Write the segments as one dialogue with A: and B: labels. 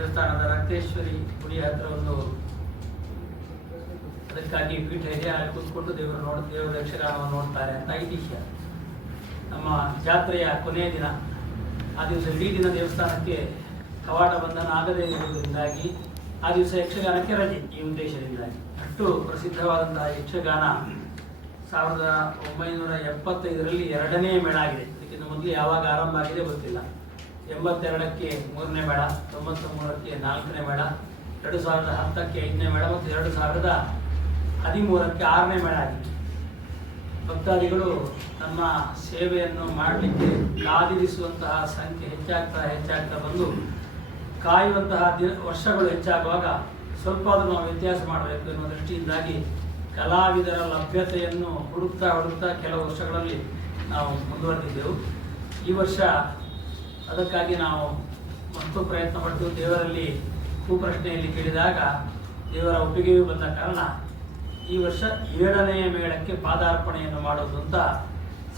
A: ದೇವಸ್ಥಾನದ ರಕ್ತೇಶ್ವರಿ ಗುಡಿ ಹತ್ರ ಒಂದು ಅದಕ್ಕಾಗಿ ಪೀಠ ಇದೆ. ಅಲ್ಲಿ ಕೂತ್ಕೊಂಡು ದೇವರು ನೋಡ, ದೇವರ ಯಕ್ಷಗಾನವನ್ನು ನೋಡ್ತಾರೆ. ಅಂತ ಐತಿಹ್ಯ ನಮ್ಮ ಜಾತ್ರೆಯ ಕೊನೆಯ ದಿನ. ಆ ದಿವಸ ಇಡೀ ದಿನ ದೇವಸ್ಥಾನಕ್ಕೆ ಕವಾಟ ಬಂಧನ ಆಗದೇ ಇರುವುದರಿಂದಾಗಿ ಆ ದಿವಸ ಯಕ್ಷಗಾನಕ್ಕೆ ರಜೆ ಈ ಉದ್ದೇಶದಿಂದಾಗಿ. ಅಷ್ಟು ಪ್ರಸಿದ್ಧವಾದಂತಹ ಯಕ್ಷಗಾನ ಸಾವಿರದ ಒಂಬೈನೂರ ಎಪ್ಪತ್ತೈದರಲ್ಲಿ ಎರಡನೇ ಮೇಳ ಆಗಿದೆ ಇದಕ್ಕಿಂತ ಮೊದಲು ಯಾವಾಗ ಆರಂಭ ಆಗಿದೆ ಗೊತ್ತಿಲ್ಲ. ಎಂಬತ್ತೆರಡಕ್ಕೆ ಮೂರನೇ ಮೇಳ ತೊಂಬತ್ತ ಮೂರಕ್ಕೆ ನಾಲ್ಕನೇ ಮೇಳ, ಎರಡು ಸಾವಿರದ ಹತ್ತಕ್ಕೆ ಐದನೇ ಮೇಳ ಮತ್ತು ಎರಡು ಸಾವಿರದ ಹದಿಮೂರಕ್ಕೆ ಆರನೇ ಮೇಳ ಆಗಿದೆ ಭಕ್ತಾದಿಗಳು ತಮ್ಮ ಸೇವೆಯನ್ನು ಮಾಡಲಿಕ್ಕೆ ಕಾದಿರಿಸುವಂತಹ ಸಂಖ್ಯೆ ಹೆಚ್ಚಾಗ್ತಾ ಹೆಚ್ಚಾಗ್ತಾ ಬಂದು ಕಾಯುವಂತಹ ದಿನ ವರ್ಷಗಳು ಹೆಚ್ಚಾಗುವಾಗ ಸ್ವಲ್ಪ ಆದರೂ ನಾವು ವ್ಯತ್ಯಾಸ ಮಾಡಬೇಕು ಎನ್ನುವ ದೃಷ್ಟಿಯಿಂದಾಗಿ ಕಲಾವಿದರ ಲಭ್ಯತೆಯನ್ನು ಹುಡುಕ್ತಾ ಹುಡುಕ್ತಾ ಕೆಲವು ವರ್ಷಗಳಲ್ಲಿ ನಾವು ಮುಂದುವರೆದಿದ್ದೆವು. ಈ ವರ್ಷ ಅದಕ್ಕಾಗಿ ನಾವು ಮತ್ತೂ ಪ್ರಯತ್ನ ಪಟ್ಟು ದೇವರಲ್ಲಿ ಭೂಪ್ರಶ್ನೆಯಲ್ಲಿ ಕೇಳಿದಾಗ ದೇವರ ಒಪ್ಪಿಗೆಯೂ ಬಂದ ಕಾರಣ ಈ ವರ್ಷ ಏಳನೆಯ ಮೇಳಕ್ಕೆ ಪಾದಾರ್ಪಣೆಯನ್ನು ಮಾಡೋದು ಅಂತ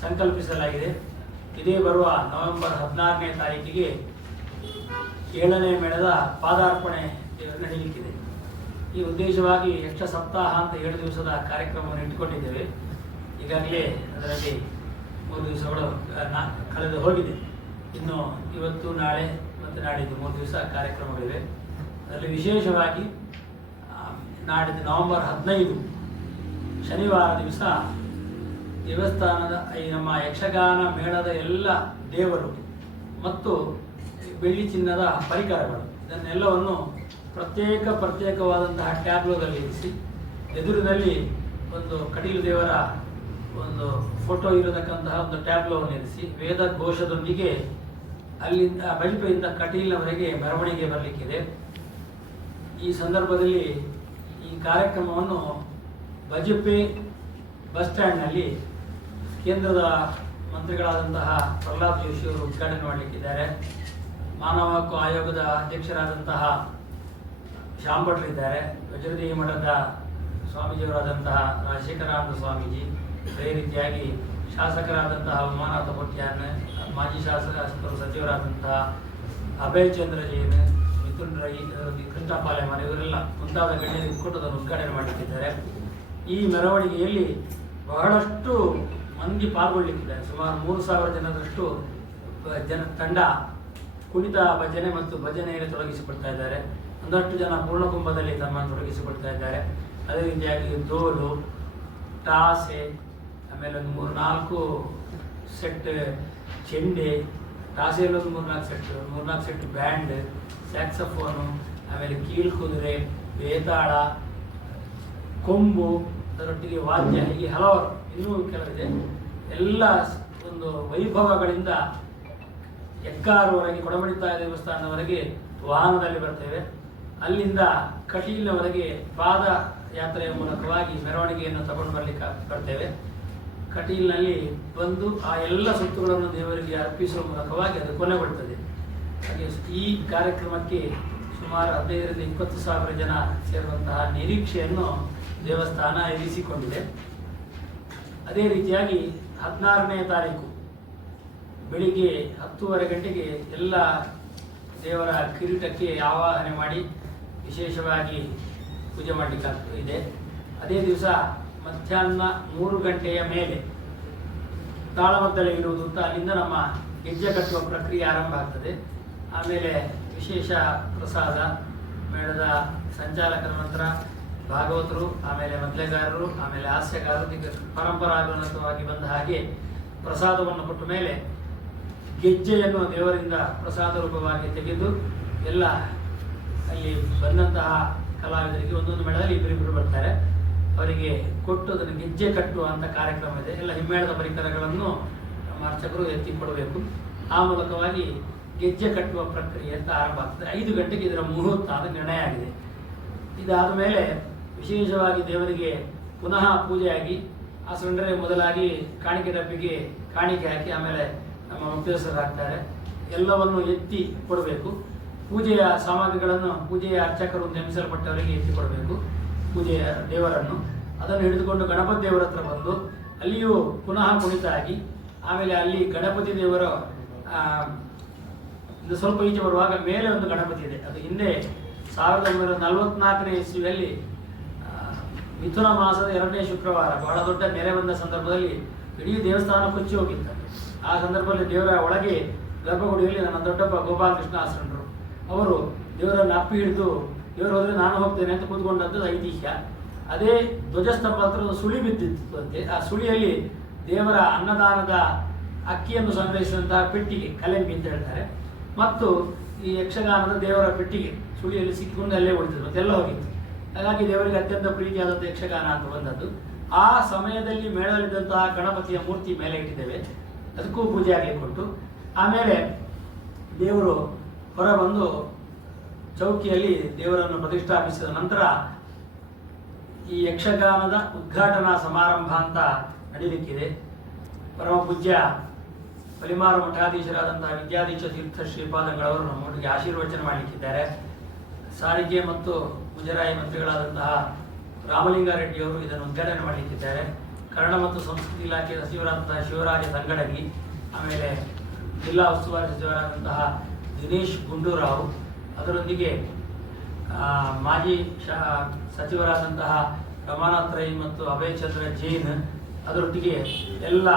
A: ಸಂಕಲ್ಪಿಸಲಾಗಿದೆ. ಇದೇ ಬರುವ ನವೆಂಬರ್ ಹದಿನಾರನೇ ತಾರೀಕಿಗೆ ಏಳನೇ ಮೇಳದ ಪಾದಾರ್ಪಣೆ ನಡೆಯಲಿಕ್ಕಿದೆ ಈ ಉದ್ದೇಶವಾಗಿ ಯಕ್ಷ ಸಪ್ತಾಹ ಅಂತ ಏಳು ದಿವಸದ ಕಾರ್ಯಕ್ರಮವನ್ನು ಇಟ್ಟುಕೊಂಡಿದ್ದೇವೆ. ಈಗಾಗಲೇ ಅದರಲ್ಲಿ ಮೂರು ದಿವಸಗಳು ಕಳೆದು ಹೋಗಿದೆ. ಇನ್ನು ಇವತ್ತು ನಾಳೆ ಮತ್ತು ನಾಡಿದ್ದು ಮೂರು ದಿವಸ ಕಾರ್ಯಕ್ರಮಗಳಿವೆ. ಅದರಲ್ಲಿ ವಿಶೇಷವಾಗಿ ನಾಡಿದ್ದು ನವೆಂಬರ್ ಹದಿನೈದು, ಶನಿವಾರ ದಿವಸ ದೇವಸ್ಥಾನದ, ಈ ನಮ್ಮ ಯಕ್ಷಗಾನ ಮೇಳದ ಎಲ್ಲ ದೇವರು ಮತ್ತು ಬೆಳ್ಳಿ ಚಿನ್ನದ ಪರಿಕರಗಳು, ಇದನ್ನೆಲ್ಲವನ್ನು ಪ್ರತ್ಯೇಕ ಪ್ರತ್ಯೇಕವಾದಂತಹ ಟ್ಯಾಬ್ಲೋದಲ್ಲಿ ಇರಿಸಿ, ಎದುರಿನಲ್ಲಿ ಒಂದು ಕಟೀಲು ದೇವರ ಒಂದು ಫೋಟೋ ಇರತಕ್ಕಂತಹ ಒಂದು ಟ್ಯಾಬ್ಲೋವನ್ನು ಇರಿಸಿ, ವೇದ ಘೋಷದೊಂದಿಗೆ ಅಲ್ಲಿಂದ ಬಳಿಪೆಯಿಂದ ಕಟೀಲಿನವರೆಗೆ ಮೆರವಣಿಗೆ ಬರಲಿಕ್ಕಿದೆ. ಈ ಸಂದರ್ಭದಲ್ಲಿ ಈ ಕಾರ್ಯಕ್ರಮವನ್ನು ಬಜಪೆ ಬಸ್ ಸ್ಟ್ಯಾಂಡ್ನಲ್ಲಿ ಕೇಂದ್ರದ ಮಂತ್ರಿಗಳಾದಂತಹ ಪ್ರಹ್ಲಾದ್ ಜೋಶಿ ಅವರು ಉದ್ಘಾಟನೆ ಮಾಡಲಿಕ್ಕಿದ್ದಾರೆ. ಮಾನವ ಹಕ್ಕು ಆಯೋಗದ ಅಧ್ಯಕ್ಷರಾದಂತಹ ಶ್ಯಾಮ್ ಭಟ್ರು ಇದ್ದಾರೆ. ವಜ್ರದೇವಿ ಮಠದ ಸ್ವಾಮೀಜಿಯವರಾದಂತಹ ರಾಜಶೇಖರಾನಂದ ಸ್ವಾಮೀಜಿ. ಅದೇ ರೀತಿಯಾಗಿ ಶಾಸಕರಾದಂತಹ ಉಮಾನಾಥ ಪೊಟ್ಯಾನ್ ಮಾಜಿ ಶಾಸಕರು ಸಚಿವರಾದಂತಹ ಅಭಯ್ ಚಂದ್ರ ಜೈನ್, ಮಿಥುನ್ ರೈ ಕೃಷ್ಣ ಇವರೆಲ್ಲ ಮುಂತಾದ ಗಣ್ಯರು ಇಟ್ಕೊಂಡು ಉದ್ಘಾಟನೆ ಮಾಡುತ್ತಿದ್ದಾರೆ ಈ ಮೆರವಣಿಗೆಯಲ್ಲಿ ಬಹಳಷ್ಟು ಮಂದಿ ಪಾಲ್ಗೊಳ್ಳುತ್ತಿದ್ದಾರೆ ಸುಮಾರು ಮೂರು ಸಾವಿರ ಜನರಷ್ಟು ಜನ ತಂಡ ಕುಣಿತ ಭಜನೆ ಮತ್ತು ಭಜನೆಯಲ್ಲಿ ತೊಡಗಿಸಿಕೊಳ್ತಾ ಇದ್ದಾರೆ. ಒಂದಷ್ಟು ಜನ ಪೂರ್ಣಕುಂಭದಲ್ಲಿ ತಮ್ಮನ್ನು ತೊಡಗಿಸಿಕೊಳ್ತಾ ಇದ್ದಾರೆ. ಅದೇ ರೀತಿಯಾಗಿ ದೋಲು, ಟಾಸೆ ಆಮೇಲೆ ಒಂದು ಮೂರು ನಾಲ್ಕು ಸೆಟ್ ಚೆಂಡೆ ತಾಸೆಯಲ್ಲಿ ಒಂದು ಮೂರ್ನಾಲ್ಕು ಸೆಟ್ ಮೂರ್ನಾಲ್ಕು ಸೆಟ್ ಬ್ಯಾಂಡ್ ಸ್ಯಾಕ್ಸಫೋನು ಆಮೇಲೆ ಕೀಲ್ ಕುದುರೆ ವೇತಾಳ ಕೊಂಬು, ಅದರೊಟ್ಟಿಗೆ ವಾದ್ಯ, ಹೀಗೆ ಹಲವಾರು ಇನ್ನೂ ಕೆಲವಿದೆ. ಎಲ್ಲ ಒಂದು ವೈಭವಗಳಿಂದ ಎಕ್ಕಾರವರೆಗೆ ಕೊಡಮಡಿತಾಯ ದೇವಸ್ಥಾನದವರೆಗೆ ವಾಹನದಲ್ಲಿ ಬರ್ತೇವೆ. ಅಲ್ಲಿಂದ ಕಟೀಲಿನವರೆಗೆ ಪಾದ ಯಾತ್ರೆಯ ಮೂಲಕವಾಗಿ ಮೆರವಣಿಗೆಯನ್ನು ತಗೊಂಡು ಬರಲಿಕ್ಕೆ ಬರ್ತೇವೆ. ಕಟೀಲ್ನಲ್ಲಿ ಬಂದು ಆ ಎಲ್ಲ ಸುತ್ತುಗಳನ್ನು ದೇವರಿಗೆ ಅರ್ಪಿಸುವ ಮೂಲಕವಾಗಿ ಅದು ಕೊನೆಗೊಳ್ತದೆ. ಹಾಗೆ ಈ ಕಾರ್ಯಕ್ರಮಕ್ಕೆ ಸುಮಾರು ಹದಿನೈದರಿಂದ ಇಪ್ಪತ್ತು ಸಾವಿರ ಜನ ಸೇರುವಂತಹ ನಿರೀಕ್ಷೆಯನ್ನು ದೇವಸ್ಥಾನ ಇರಿಸಿಕೊಂಡಿದೆ. ಅದೇ ರೀತಿಯಾಗಿ ಹದಿನಾರನೇ ತಾರೀಕು ಬೆಳಿಗ್ಗೆ ಹತ್ತೂವರೆ ಗಂಟೆಗೆ ಎಲ್ಲ ದೇವರ ಕಿರೀಟಕ್ಕೆ ಆವಾಹನೆ ಮಾಡಿ ವಿಶೇಷವಾಗಿ ಪೂಜೆ ಮಾಡಲಿಕ್ಕೆ ಇದೆ ಅದೇ ದಿವಸ ಮಧ್ಯಾಹ್ನ ಮೂರು ಗಂಟೆಯ ಮೇಲೆ ತಾಳಮದ್ದಲೆ ಇರುವುದು ಅಂತ ಅಲ್ಲಿಂದ ನಮ್ಮ ಹೆಜ್ಜೆ ಕಟ್ಟುವ ಪ್ರಕ್ರಿಯೆ ಆರಂಭ ಆಗ್ತದೆ. ಆಮೇಲೆ ವಿಶೇಷ ಪ್ರಸಾದ, ಮೇಳದ ಸಂಚಾಲಕರ ನಂತರ ಭಾಗವತರು, ಆಮೇಲೆ ಮದ್ಲೆಗಾರರು, ಆಮೇಲೆ ಹಾಸ್ಯಗಾರರು ಪರಂಪರಾಗತವಾಗಿ ಬಂದ ಹಾಗೆ ಪ್ರಸಾದವನ್ನು ಕೊಟ್ಟ ಮೇಲೆ ಗೆಜ್ಜೆಯನ್ನು ದೇವರಿಂದ ಪ್ರಸಾದ ರೂಪವಾಗಿ ತೆಗೆದು ಎಲ್ಲ ಅಲ್ಲಿ ಬಂದಂತಹ ಕಲಾವಿದರಿಗೆ ಒಂದೊಂದು ಮೇಳದಲ್ಲಿ ಇಬ್ಬರಿಬ್ಬರು ಬರ್ತಾರೆ. ಅವರಿಗೆ ಕೊಟ್ಟು ಅದನ್ನು ಗೆಜ್ಜೆ ಕಟ್ಟುವ ಅಂತ ಕಾರ್ಯಕ್ರಮ ಇದೆ. ಎಲ್ಲ ಹಿಮ್ಮೇಳದ ಪರಿಕರಗಳನ್ನು ಅರ್ಚಕರು ಎತ್ತಿ ಕೊಡಬೇಕು. ಆ ಮೂಲಕವಾಗಿ ಗೆಜ್ಜೆ ಕಟ್ಟುವ ಪ್ರಕ್ರಿಯೆ ಅಂತ ಆರಂಭ ಆಗ್ತದೆ. ಐದು ಗಂಟೆಗೆ ಇದರ ಮುಹೂರ್ತ ಅದು ನಿರ್ಣಯ ಆಗಿದೆ. ಇದಾದ ಮೇಲೆ ವಿಶೇಷವಾಗಿ ದೇವರಿಗೆ ಪುನಃ ಪೂಜೆಯಾಗಿ, ಆ ಸುಂಡರೆ ಮೊದಲಾಗಿ ಕಾಣಿಕೆ ಡಬ್ಬಿಗೆ ಕಾಣಿಕೆ ಹಾಕಿ ಆಮೇಲೆ ನಮ್ಮ ಮುಖ್ಯಸ್ಥರು ಆಗ್ತಾರೆ. ಎಲ್ಲವನ್ನು ಎತ್ತಿ ಕೊಡಬೇಕು. ಪೂಜೆಯ ಸಾಮಗ್ರಿಗಳನ್ನು ಪೂಜೆಯ ಅರ್ಚಕರು ನೇಮಿಸಲ್ಪಟ್ಟವರಿಗೆ ಎತ್ತಿ ಕೊಡಬೇಕು. ಪೂಜೆಯ ದೇವರನ್ನು. ಅದನ್ನು ಹಿಡಿದುಕೊಂಡು ಗಣಪತಿ ದೇವರ ಹತ್ರ ಬಂದು ಅಲ್ಲಿಯೂ ಪುನಃ ಕುಣಿತ ಆಗಿ ಆಮೇಲೆ ಅಲ್ಲಿ ಗಣಪತಿ ದೇವರ ಸ್ವಲ್ಪ ಈಚೆ ಬರುವಾಗ ಮೇಲೆ ಒಂದು ಗಣಪತಿ ಇದೆ. ಅದು ಹಿಂದೆ ಸಾವಿರದ ಒಂಬೈನೂರ ನಲವತ್ನಾಲ್ಕನೇ ಇಸ್ವಿಯಲ್ಲಿ ಮಿಥುನ ಮಾಸದ ಎರಡನೇ ಶುಕ್ರವಾರ, ಬಹಳ ದೊಡ್ಡ ನೆರೆ ಬಂದ ಸಂದರ್ಭದಲ್ಲಿ ಇಡೀ ದೇವಸ್ಥಾನ ಕೊಚ್ಚಿ ಹೋಗಿದ್ದ ಆ ಸಂದರ್ಭದಲ್ಲಿ ದೇವರ ಒಳಗೆ ಗರ್ಭಗುಡಿಯಲ್ಲಿ ನನ್ನ ದೊಡ್ಡಪ್ಪ ಗೋಪಾಲಕೃಷ್ಣ ಆಶ್ರಮರು ಅವರು ದೇವರನ್ನು ಅಪ್ಪಿ ಹಿಡಿದು ದೇವರು ಹೋದರೆ ನಾನು ಹೋಗ್ತೇನೆ ಅಂತ ಕೂತ್ಕೊಂಡದ್ದು ಐತಿಹ್ಯ. ಅದೇ ಧ್ವಜಸ್ತಂಭ ಹತ್ರ ಒಂದು ಸುಳಿ ಬಿದ್ದಿತ್ತು ಅಂತೆ. ಆ ಸುಳಿಯಲ್ಲಿ ದೇವರ ಅನ್ನದಾನದ ಅಕ್ಕಿಯನ್ನು ಸಂಗ್ರಹಿಸಿದಂತಹ ಪೆಟ್ಟಿಗೆ ಕಲೆಂಬಿ ಅಂತ ಹೇಳ್ತಾರೆ. ಮತ್ತು ಈ ಯಕ್ಷಗಾನದ ದೇವರ ಪೆಟ್ಟಿಗೆ ಸುಳಿಯಲ್ಲಿ ಸಿಕ್ಕಿಕೊಂಡು ಅಲ್ಲೇ ಉಳಿದಿದ್ದು ಮತ್ತೆಲ್ಲ ಹೋಗಿತ್ತು. ಹಾಗಾಗಿ ದೇವರಿಗೆ ಅತ್ಯಂತ ಪ್ರೀತಿಯಾದಂಥ ಯಕ್ಷಗಾನ ಅಂತ ಬಂದದ್ದು. ಆ ಸಮಯದಲ್ಲಿ ಮೇಳಲಿದ್ದಂತಹ ಗಣಪತಿಯ ಮೂರ್ತಿ ಮೇಲೆ ಇಟ್ಟಿದ್ದೇವೆ. ಅದಕ್ಕೂ ಪೂಜೆ ಆಗಿ ಕೊಟ್ಟು ಆಮೇಲೆ ದೇವರು ಹೊರ ಬಂದು ಚೌಕಿಯಲ್ಲಿ ದೇವರನ್ನು ಪ್ರತಿಷ್ಠಾಪಿಸಿದ ನಂತರ ಈ ಯಕ್ಷಗಾನದ ಉದ್ಘಾಟನಾ ಸಮಾರಂಭ ಅಂತ ನಡೀಲಿಕ್ಕಿದೆ. ಪರಮ ಪೂಜ್ಯ ಪಲಿಮಾರು ಮಠಾಧೀಶರಾದಂತಹ ವಿದ್ಯಾಧೀಶ ತೀರ್ಥ ಶ್ರೀಪಾದಗಳವರು ನಮ್ಮೊಟ್ಟಿಗೆ ಆಶೀರ್ವಚನ ಮಾಡಲಿಕ್ಕಿದ್ದಾರೆ. ಸಾರಿಗೆ ಮತ್ತು ಮುಜರಾಯಿ ಮಂತ್ರಿಗಳಾದಂತಹ ರಾಮಲಿಂಗಾರೆಡ್ಡಿಯವರು ಇದನ್ನು ಉದ್ಘಾಟನೆ ಮಾಡಲಿಕ್ಕಿದ್ದಾರೆ. ಕನ್ನಡ ಮತ್ತು ಸಂಸ್ಕೃತಿ ಇಲಾಖೆ ಸಚಿವರಾದಂತಹ ಶಿವರಾಜ ತಂಗಡಗಿ, ಆಮೇಲೆ ಜಿಲ್ಲಾ ಉಸ್ತುವಾರಿ ಸಚಿವರಾದಂತಹ ದಿನೇಶ್ ಗುಂಡೂರಾವ್ ಅದರೊಂದಿಗೆ ಮಾಜಿ ಶಾ, ಸಚಿವರಾದಂತಹ ರಮಾನಾಥ್ ರೈ ಮತ್ತು ಅಭಯ್ ಚಂದ್ರ ಜೈನ್, ಅದರೊಟ್ಟಿಗೆ ಎಲ್ಲ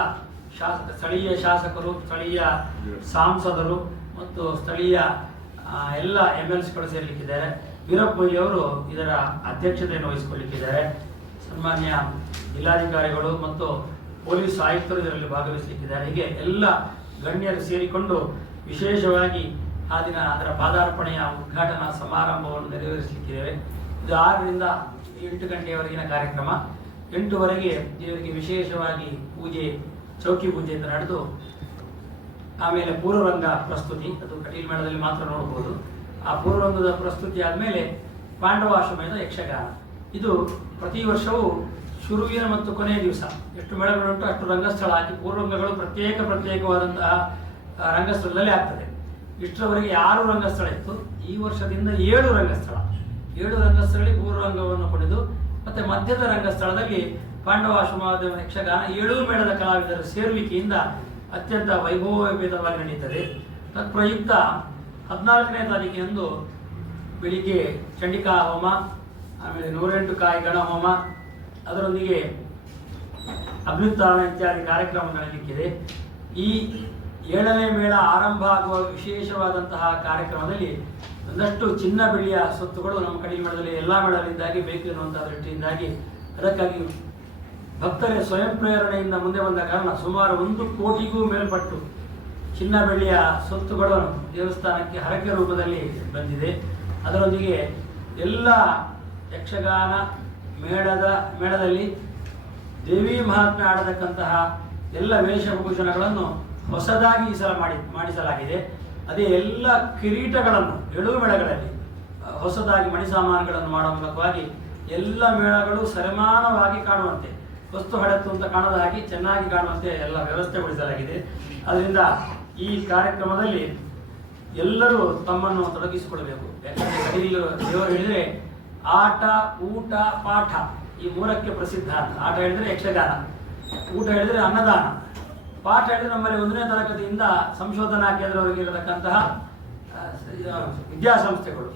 A: ಶಾಸಕ, ಸ್ಥಳೀಯ ಶಾಸಕರು, ಸ್ಥಳೀಯ ಸಾಂಸದರು ಮತ್ತು ಸ್ಥಳೀಯ ಎಲ್ಲ ಎಂ ಎಲ್ ಸಿಗಳು ಸೇರಲಿಕ್ಕಿದ್ದಾರೆ. ವೀರಪ್ಪ ಮೊಯ್ಲಿ ಅವರು ಇದರ ಅಧ್ಯಕ್ಷತೆಯನ್ನು ವಹಿಸಿಕೊಳ್ಳಿಕ್ಕಿದ್ದಾರೆ. ಸನ್ಮಾನ್ಯ ಜಿಲ್ಲಾಧಿಕಾರಿಗಳು ಮತ್ತು ಪೊಲೀಸ್ ಆಯುಕ್ತರು ಇದರಲ್ಲಿ ಭಾಗವಹಿಸಲಿಕ್ಕಿದ್ದಾರೆ. ಹೀಗೆ ಎಲ್ಲ ಗಣ್ಯರು ಸೇರಿಕೊಂಡು ವಿಶೇಷವಾಗಿ ಆ ದಿನ ಅದರ ಪಾದಾರ್ಪಣೆಯ ಉದ್ಘಾಟನಾ ಸಮಾರಂಭವನ್ನು ನೆರವೇರಿಸಲಿಕ್ಕಿದ್ದೇವೆ. ಇದು ಆರರಿಂದ ಎಂಟು ಗಂಟೆಯವರೆಗಿನ ಕಾರ್ಯಕ್ರಮ. ಎಂಟುವರೆಗೆ ದೇವರಿಗೆ ವಿಶೇಷವಾಗಿ ಪೂಜೆ, ಚೌಕಿ ಪೂಜೆ ಅಂತ ನಡೆದು, ಆಮೇಲೆ ಪೂರ್ವರಂಗ ಪ್ರಸ್ತುತಿ, ಅದು ಕಟೀಲ್ ಮೇಳದಲ್ಲಿ ಮಾತ್ರ ನೋಡಬಹುದು. ಆ ಪೂರ್ವರಂಗದ ಪ್ರಸ್ತುತಿ ಆದಮೇಲೆ ಪಾಂಡವಾಶ್ರಮದ ಯಕ್ಷಗಾನ. ಇದು ಪ್ರತಿ ವರ್ಷವೂ ಶುರುವಿನ ಮತ್ತು ಕೊನೆಯ ದಿವಸ. ಎಷ್ಟು ಮೇಳಗಳುಂಟು ಅಷ್ಟು ರಂಗಸ್ಥಳ ಹಾಕಿ ಪೂರ್ವರಂಗಗಳು ಪ್ರತ್ಯೇಕ ಪ್ರತ್ಯೇಕವಾದಂತಹ ರಂಗಸ್ಥಳದಲ್ಲಿ ಆಗ್ತದೆ. ಇಷ್ಟರವರೆಗೆ ಆರು ರಂಗಸ್ಥಳ ಇತ್ತು. ಈ ವರ್ಷದಿಂದ ಏಳು ರಂಗಸ್ಥಳ. ಏಳು ರಂಗಸ್ಥಳದಲ್ಲಿ ಪೂರ್ವರಂಗವನ್ನು ಪಡೆದು, ಮತ್ತೆ ಮಧ್ಯದ ರಂಗಸ್ಥಳದಲ್ಲಿ ಪಾಂಡವಾಶ್ರಮದ ಯಕ್ಷಗಾನ ಏಳು ಮೇಳದ ಕಲಾವಿದರ ಸೇರುವಿಕೆಯಿಂದ ಅತ್ಯಂತ ವೈಭವೋಪೇತವಾಗಿ ನಡೀತದೆ. ತತ್ಪ್ರಯುಕ್ತ ಹದಿನಾಲ್ಕನೇ ತಾರೀಕಿನಂದು ಬೆಳಿಗ್ಗೆ ಚಂಡಿಕಾ ಹೋಮ, ಆಮೇಲೆ ನೂರೆಂಟು ಕಾಯಿ ಗಣ ಹೋಮ, ಅದರೊಂದಿಗೆ ಅಭ್ಯುತ್ಥಾನ ಇತ್ಯಾದಿ ಕಾರ್ಯಕ್ರಮ ನಡೆಯಲಿಕ್ಕಿದೆ ಈ ಏಳನೇ ಮೇಳ ಆರಂಭ ಆಗುವ ವಿಶೇಷವಾದಂತಹ ಕಾರ್ಯಕ್ರಮದಲ್ಲಿ ಒಂದಷ್ಟು ಚಿನ್ನ ಬೆಳ್ಳಿಯ ಸೊತ್ತುಗಳು ನಮ್ಮ ಕಡಿಮೆ ಮೇಳದಲ್ಲಿ ಎಲ್ಲ ಮೇಳದಿಂದಾಗಿ ಬೇಕು ಎನ್ನುವಂತಹ ದೃಷ್ಟಿಯಿಂದಾಗಿ ಅದಕ್ಕಾಗಿ ಭಕ್ತರೇ ಸ್ವಯಂ ಪ್ರೇರಣೆಯಿಂದ ಮುಂದೆ ಬಂದ ಕಾರಣ ಸುಮಾರು ಒಂದು ಕೋಟಿಗೂ ಮೇಲ್ಪಟ್ಟು ಚಿನ್ನ ಬೆಳ್ಳಿಯ ಸೊತ್ತುಗಳು ದೇವಸ್ಥಾನಕ್ಕೆ ಹರಕೆ ರೂಪದಲ್ಲಿ ಬಂದಿದೆ. ಅದರೊಂದಿಗೆ ಎಲ್ಲ ಯಕ್ಷಗಾನ ಮೇಳದ, ಮೇಳದಲ್ಲಿ ದೇವಿ ಮಹಾತ್ಮೆ ಆಡತಕ್ಕಂತಹ ಎಲ್ಲ ವೇಷಭೂಷಣಗಳನ್ನು ಹೊಸದಾಗಿ ಈ ಸಲ ಮಾಡಿ ಮಾಡಿಸಲಾಗಿದೆ. ಅದೇ ಎಲ್ಲ ಕಿರೀಟಗಳನ್ನು ಏಳು ಮೇಳಗಳಲ್ಲಿ ಹೊಸದಾಗಿ ಮಣಿ ಸಾಮಾನುಗಳನ್ನು ಮಾಡುವ ಮೂಲಕವಾಗಿ ಎಲ್ಲ ಮೇಳಗಳು ಸರಿಮಾನವಾಗಿ ಕಾಣುವಂತೆ ವಸ್ತು ಹಳೆತ್ತು ಅಂತ ಕಾಣದ ಹಾಗೆ ಚೆನ್ನಾಗಿ ಕಾಣುವಂತೆ ಎಲ್ಲ ವ್ಯವಸ್ಥೆಗೊಳಿಸಲಾಗಿದೆ. ಅದರಿಂದ ಈ ಕಾರ್ಯಕ್ರಮದಲ್ಲಿ ಎಲ್ಲರೂ ತಮ್ಮನ್ನು ತೊಡಗಿಸಿಕೊಳ್ಬೇಕು ಯಾಕಂದರೆ ದೇವರು ಹೇಳಿದ್ರೆ ಆಟ, ಊಟ, ಪಾಠ ಈ ಮೂರಕ್ಕೆ ಪ್ರಸಿದ್ಧ ಆಟ ಹೇಳಿದರೆ ಯಕ್ಷಗಾನ, ಊಟ ಹೇಳಿದರೆ ಅನ್ನದಾನ. ಪಾಠ ಹೇಳಿದ್ರೆ ನಮ್ಮಲ್ಲಿ ಒಂದನೇ ತರಗತಿಯಿಂದ ಸಂಶೋಧನಾ ಕೇಂದ್ರವರೆಗೆ ಇರತಕ್ಕಂತಹ ವಿದ್ಯಾಸಂಸ್ಥೆಗಳು. ಈ